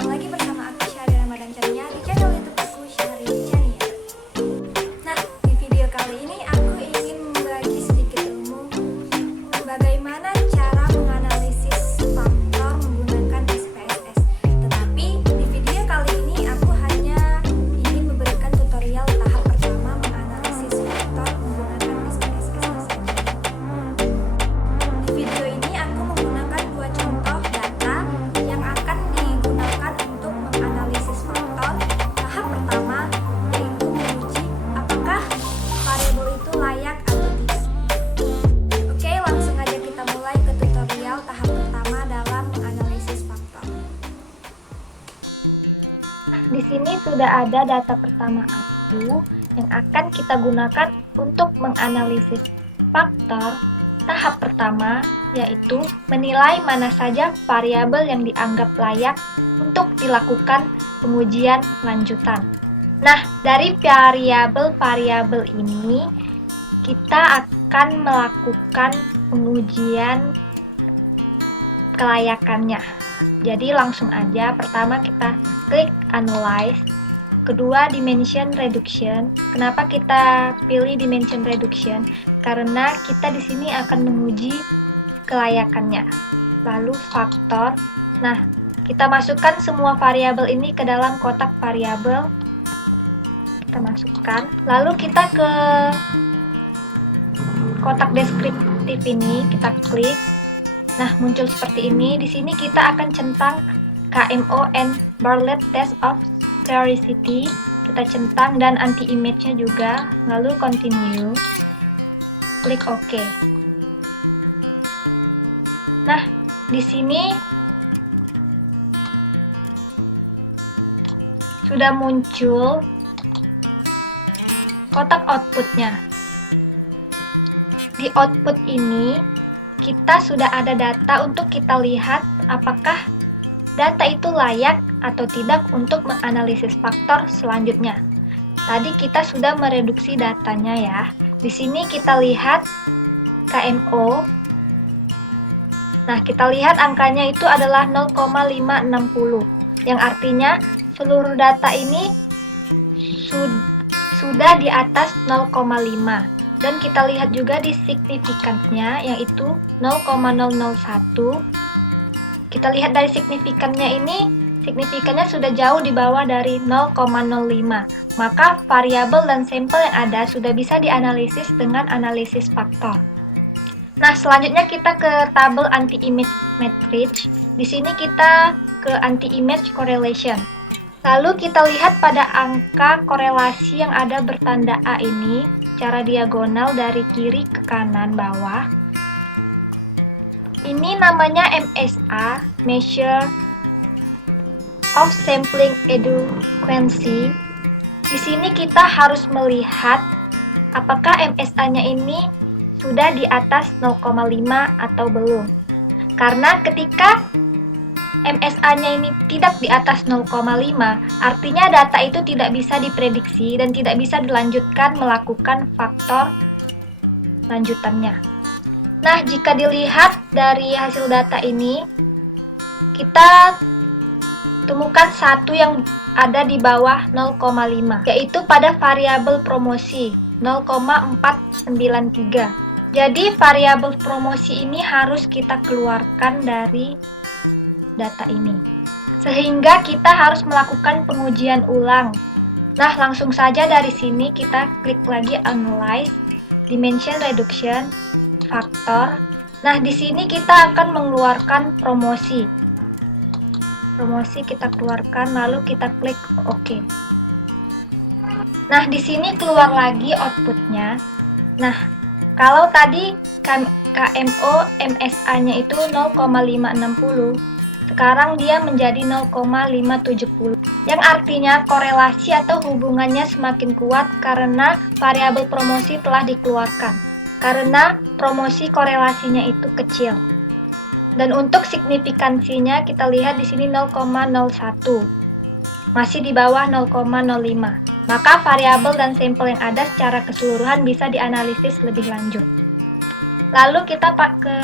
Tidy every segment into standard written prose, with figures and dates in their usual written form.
lagi bersama aku Syahri Ramadan Chania di channel YouTube aku Syahri Chania. Nah, di video kali ini aku ingin membagi sedikit ilmu bagaimana cara menganalisis faktor menggunakan SPSS. Tetapi di video kali ini aku hanya ingin memberikan tutorial tahap pertama menganalisis faktor menggunakan SPSS saja. Di video ini aku menggunakan dua contoh data yang akan digunakan untuk menganalisis faktor tahap pertama, yaitu menguji apakah variabel itu layak atau tidak. Oke, langsung aja kita mulai ke tutorial tahap pertama dalam menganalisis faktor. Di sini sudah ada data pertama aku yang akan kita gunakan untuk menganalisis faktor tahap pertama, yaitu menilai mana saja variabel yang dianggap layak untuk dilakukan pengujian lanjutan. Nah, dari variabel-variabel ini kita akan melakukan pengujian kelayakannya. Jadi langsung aja, pertama kita klik Analyze, kedua Dimension Reduction. Kenapa kita pilih Dimension Reduction? Karena kita di sini akan menguji kelayakannya. Lalu faktor. Nah, kita masukkan semua variabel ini ke dalam kotak variabel. Kita masukkan. Lalu kita ke kotak deskriptif ini, kita klik. Nah, muncul seperti ini. Di sini kita akan centang KMO and Bartlett Test of Sphericity. Kita centang dan anti-image-nya juga. Lalu continue. Klik OK. Nah, di sini sudah muncul kotak outputnya. Di output ini kita sudah ada data untuk kita lihat apakah data itu layak atau tidak untuk menganalisis faktor selanjutnya. Tadi kita sudah mereduksi datanya ya. Di sini kita lihat KMO. Nah, kita lihat angkanya itu adalah 0,560, yang artinya seluruh data ini sudah di atas 0,5. Dan kita lihat juga di signifikannya, yaitu 0,001. Kita lihat dari signifikannya ini, signifikannya sudah jauh di bawah dari 0,05. Maka variabel dan sampel yang ada sudah bisa dianalisis dengan analisis faktor. Nah, selanjutnya kita ke tabel anti-image matrix. Di sini kita ke anti-image correlation. Lalu kita lihat pada angka korelasi yang ada bertanda A ini, secara diagonal dari kiri ke kanan bawah. Ini namanya MSA, Measure of Sampling Adequacy. Di sini kita harus melihat apakah MSA-nya ini sudah di atas 0,5 atau belum. Karena ketika MSA-nya ini tidak di atas 0,5, artinya data itu tidak bisa diprediksi dan tidak bisa dilanjutkan melakukan faktor lanjutannya. Nah, jika dilihat dari hasil data ini, kita temukan satu yang ada di bawah 0,5, yaitu pada variabel promosi 0,493. Jadi variabel promosi ini harus kita keluarkan dari data ini, sehingga kita harus melakukan pengujian ulang. Nah, langsung saja dari sini kita klik lagi Analyze, Dimension Reduction, Faktor. Nah, di sini kita akan mengeluarkan promosi. Promosi kita keluarkan, lalu kita klik OK. Nah, di sini keluar lagi outputnya. Nah, kalau tadi KMO MSA-nya itu 0,560, sekarang dia menjadi 0,570, yang artinya korelasi atau hubungannya semakin kuat karena variabel promosi telah dikeluarkan, karena promosi korelasinya itu kecil. Dan untuk signifikansinya kita lihat di sini 0,01, masih di bawah 0,05. Maka variabel dan sampel yang ada secara keseluruhan bisa dianalisis lebih lanjut. Lalu kita ke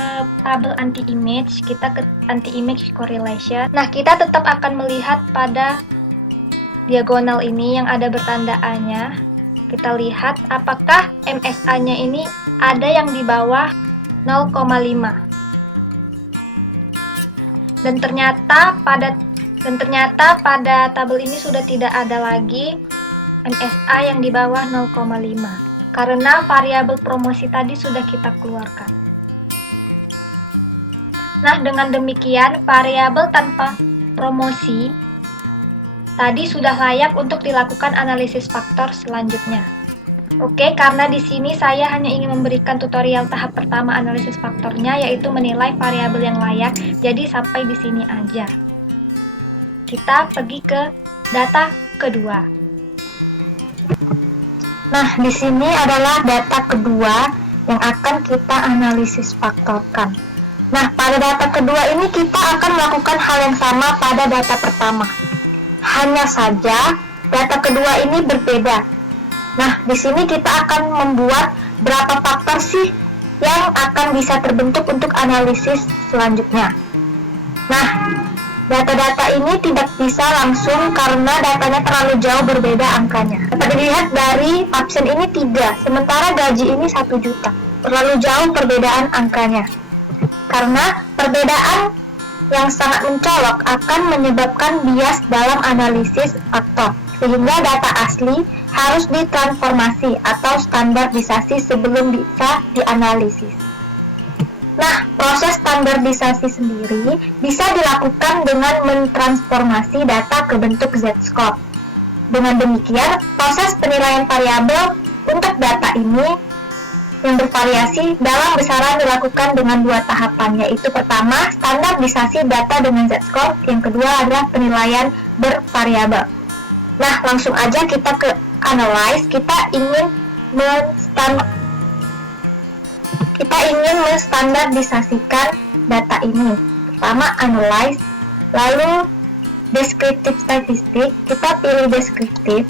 tabel anti-image, kita ke anti-image correlation. Nah, kita tetap akan melihat pada diagonal ini yang ada bertanda A-nya. Kita lihat apakah MSA-nya ini ada yang di bawah 0,5. Dan ternyata pada tabel ini sudah tidak ada lagi MSA yang di bawah 0,5 karena variabel promosi tadi sudah kita keluarkan. Nah, dengan demikian variabel tanpa promosi tadi sudah layak untuk dilakukan analisis faktor selanjutnya. Oke, karena di sini saya hanya ingin memberikan tutorial tahap pertama analisis faktornya, yaitu menilai variabel yang layak. Jadi sampai di sini aja. Kita pergi ke data kedua. Nah, di sini adalah data kedua yang akan kita analisis faktorkan. Nah, pada data kedua ini kita akan melakukan hal yang sama pada data pertama. Hanya saja data kedua ini berbeda. Nah, di sini kita akan membuat berapa faktor sih yang akan bisa terbentuk untuk analisis selanjutnya. Nah, data-data ini tidak bisa langsung karena datanya terlalu jauh berbeda angkanya. Dapat dilihat dari absen ini 3, sementara gaji ini 1 juta. Terlalu jauh perbedaan angkanya. Karena perbedaan yang sangat mencolok akan menyebabkan bias dalam analisis faktor, sehingga data asli harus ditransformasi atau standarisasi sebelum bisa dianalisis. Nah, proses standarisasi sendiri bisa dilakukan dengan mentransformasi data ke bentuk Z-score. Dengan demikian, proses penilaian variabel untuk data ini yang bervariasi dalam besaran dilakukan dengan 2 tahapan, yaitu pertama, standarisasi data dengan Z-score, yang kedua adalah penilaian bervariabel. Nah, langsung aja kita ke analyze. Kita ingin menstandardisasikan data ini. Pertama, analyze, lalu descriptive statistik. Kita pilih descriptive.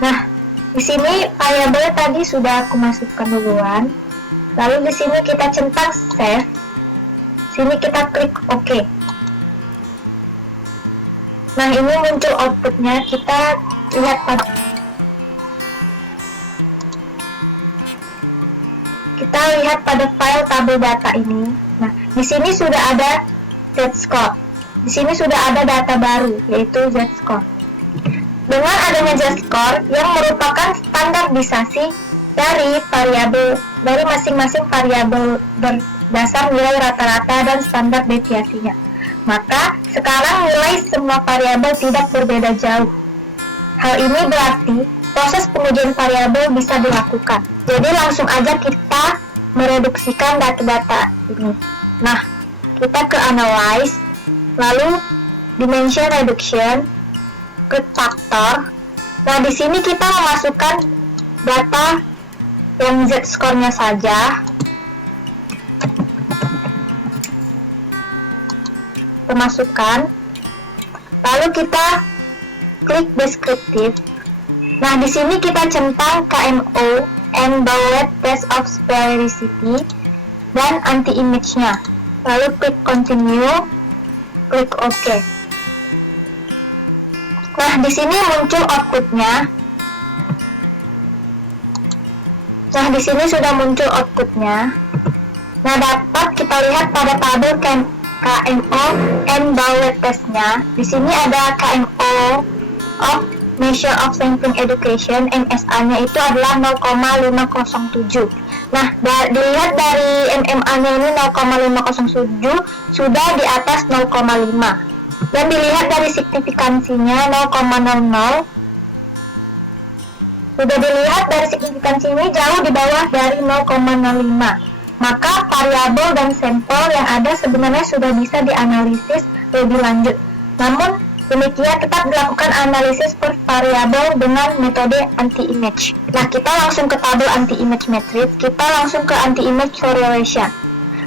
Nah, di sini variabel tadi sudah aku masukkan duluan. Lalu di sini kita centang save. Sini kita klik OK. Nah, ini muncul outputnya. Kita lihat pada file tabel data ini. Nah, di sini sudah ada Z-score. Di sini sudah ada data baru, yaitu Z-score. Dengan adanya Z-score yang merupakan standarisasi dari masing-masing variabel berdasar nilai rata-rata dan standar deviasinya, maka sekarang nilai semua variabel tidak berbeda jauh. Hal ini berarti proses pengujian variabel bisa dilakukan. Jadi langsung aja kita mereduksikan data-data ini. Nah, kita ke analyze, lalu dimension reduction, klik faktor. Nah, di sini kita memasukkan data yang Z-score-nya saja. Masukkan. Lalu kita klik descriptive. Nah, di sini kita centang KMO and Bowlet Test of Sphericity dan anti-image-nya. Lalu klik continue, klik OK. Nah, di sini muncul outputnya. Nah, di sini sudah muncul outputnya. Nah, dapat kita lihat pada tabel KMO and Bowlet testnya. Di sini ada KMO of Measure of Sampling Education, MSA-nya itu adalah 0,507. Nah, dilihat dari MMA-nya ini 0,507 sudah di atas 0,5. Dan dilihat dari signifikansinya 0,00. Sudah dilihat dari signifikansi ini jauh di bawah dari 0,05. Maka variabel dan sampel yang ada sebenarnya sudah bisa dianalisis lebih lanjut. Namun demikian tetap dilakukan analisis per variabel dengan metode anti-image. Nah, kita langsung ke tabel anti-image matrix, kita langsung ke anti-image correlation.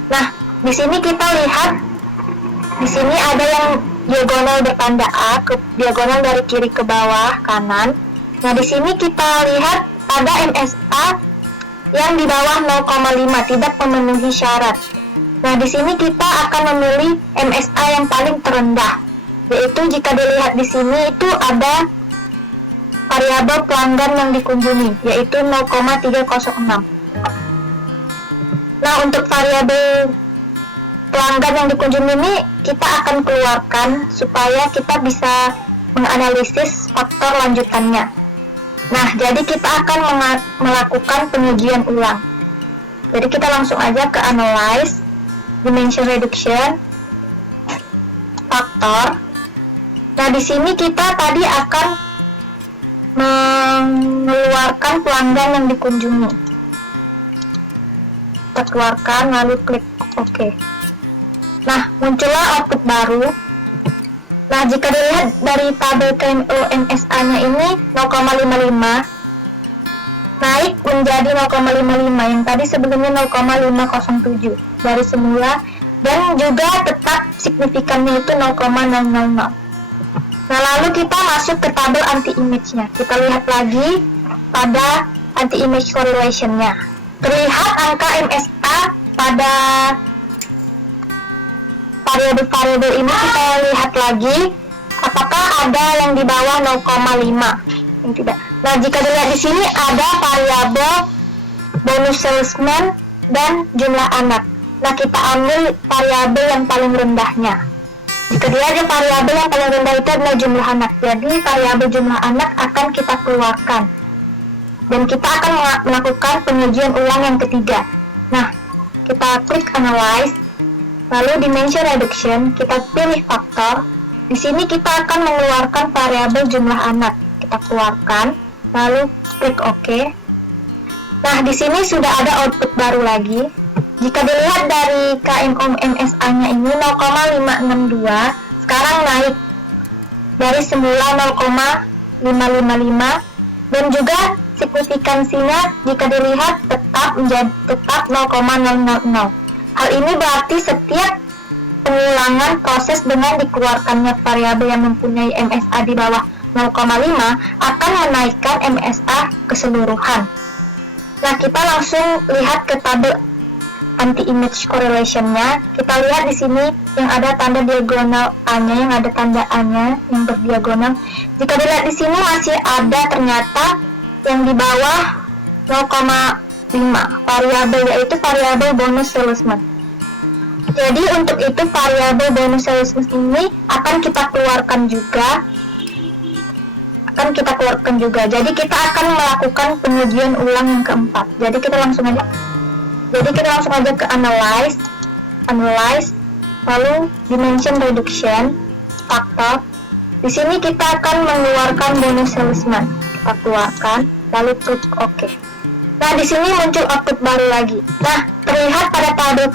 Nah, di sini kita lihat, di sini ada yang diagonal bertanda A, diagonal dari kiri ke bawah kanan. Nah, di sini kita lihat pada MSA yang di bawah 0,5 tidak memenuhi syarat. Nah, di sini kita akan memilih MSA yang paling terendah, yaitu jika dilihat di sini itu ada variabel pelanggan yang dikunjungi, yaitu 0,306. Nah, untuk variabel pelanggan yang dikunjungi ini kita akan keluarkan supaya kita bisa menganalisis faktor lanjutannya. Nah, jadi kita akan melakukan pengujian ulang. Jadi kita langsung aja ke analyze, dimension reduction, faktor. Nah, di sini kita tadi akan mengeluarkan pelanggan yang dikunjungi. Kita keluarkan lalu klik OK. Nah, muncullah output baru. Nah, jika dilihat dari tabel KMO MSA-nya ini 0,55 naik menjadi 0,55 yang tadi sebelumnya 0,507 dari semula, dan juga tetap signifikannya itu 0,000. Nah, lalu kita masuk ke tabel anti-image-nya. Kita lihat lagi pada anti-image correlation-nya. Terlihat angka MSA pada variabel-variabel ini. Kita lihat lagi apakah ada yang di bawah 0,5. Yang tidak. Nah, jika dilihat di sini ada variabel bonus salesman dan jumlah anak. Nah, kita ambil variabel yang paling rendahnya. Jika dilihat variabel yang paling rendah itu adalah jumlah anak. Jadi variabel jumlah anak akan kita keluarkan. Dan kita akan melakukan pengujian ulang yang ketiga. Nah, kita klik analyze, lalu dimension reduction, kita pilih faktor. Di sini kita akan mengeluarkan variabel jumlah anak. Kita keluarkan, lalu klik OK. Nah, di sini sudah ada output baru lagi. Jika dilihat dari KMO MSA-nya ini 0,562, sekarang naik dari semula 0,555, dan juga signifikansinya jika dilihat tetap 0,000. Hal ini berarti setiap pengulangan proses dengan dikeluarkannya variabel yang mempunyai MSA di bawah 0,5 akan menaikkan MSA keseluruhan. Nah, kita langsung lihat ke tabel anti-image correlation-nya. Kita lihat di sini yang ada tanda diagonal A-nya, yang ada tanda A-nya yang berdiagonal. Jika dilihat di sini masih ada ternyata yang di bawah 0,5 variabel, yaitu variabel bonus salesman. Jadi untuk itu variabel bonus salesman ini akan kita keluarkan juga. Jadi kita akan melakukan pengujian ulang yang keempat. Jadi kita langsung aja ke analyze, lalu dimension reduction, faktor. Di sini kita akan mengeluarkan bonus salesman. Kita keluarkan, lalu klik OK. Nah, di sini muncul output baru lagi. Nah, terlihat pada tabel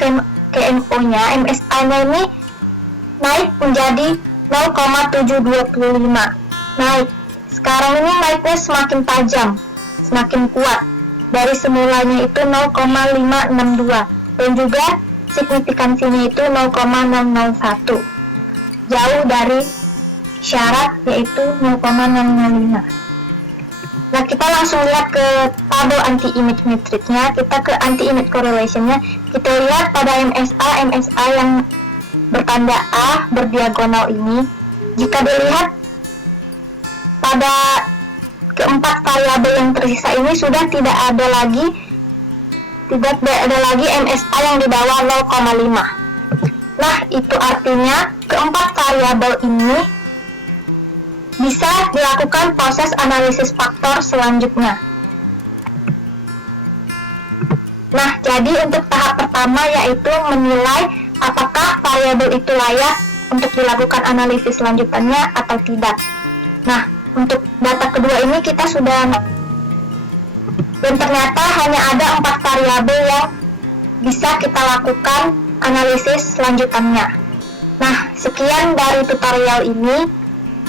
KMO-nya, MSA-nya ini naik menjadi 0,725. Naik. Sekarang ini naiknya semakin tajam, semakin kuat. Dari semulanya itu 0,562 dan juga signifikansinya itu 0,001. Jauh dari syarat, yaitu 0,005. Nah, kita langsung lihat ke tabel anti-image metricnya. Kita ke anti-image correlation-nya. Kita lihat pada MSA yang bertanda A berdiagonal ini. Jika dilihat pada keempat variabel yang tersisa ini sudah tidak ada lagi MSA yang di bawah 0,5. Nah, itu artinya keempat variabel ini bisa dilakukan proses analisis faktor selanjutnya. Nah, jadi untuk tahap pertama yaitu menilai apakah variabel itu layak untuk dilakukan analisis selanjutnya atau tidak. Nah, untuk data kedua ini kita sudah, dan ternyata hanya ada 4 variabel yang bisa kita lakukan analisis selanjutnya. Nah, sekian dari tutorial ini.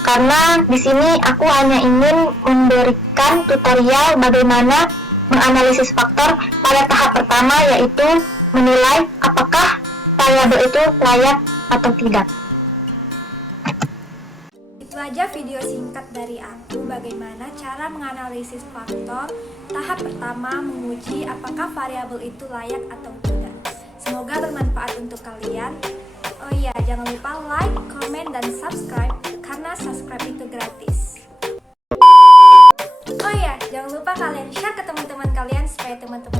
Karena di sini aku hanya ingin memberikan tutorial bagaimana menganalisis faktor pada tahap pertama, yaitu menilai apakah variabel itu layak atau tidak. saja video singkat dari aku bagaimana cara menganalisis faktor. Tahap pertama menguji apakah variabel itu layak atau tidak. Semoga bermanfaat untuk kalian. Oh iya, jangan lupa like, komen, dan subscribe karena subscribe itu gratis. Oh iya, jangan lupa kalian share ke teman-teman kalian supaya teman-teman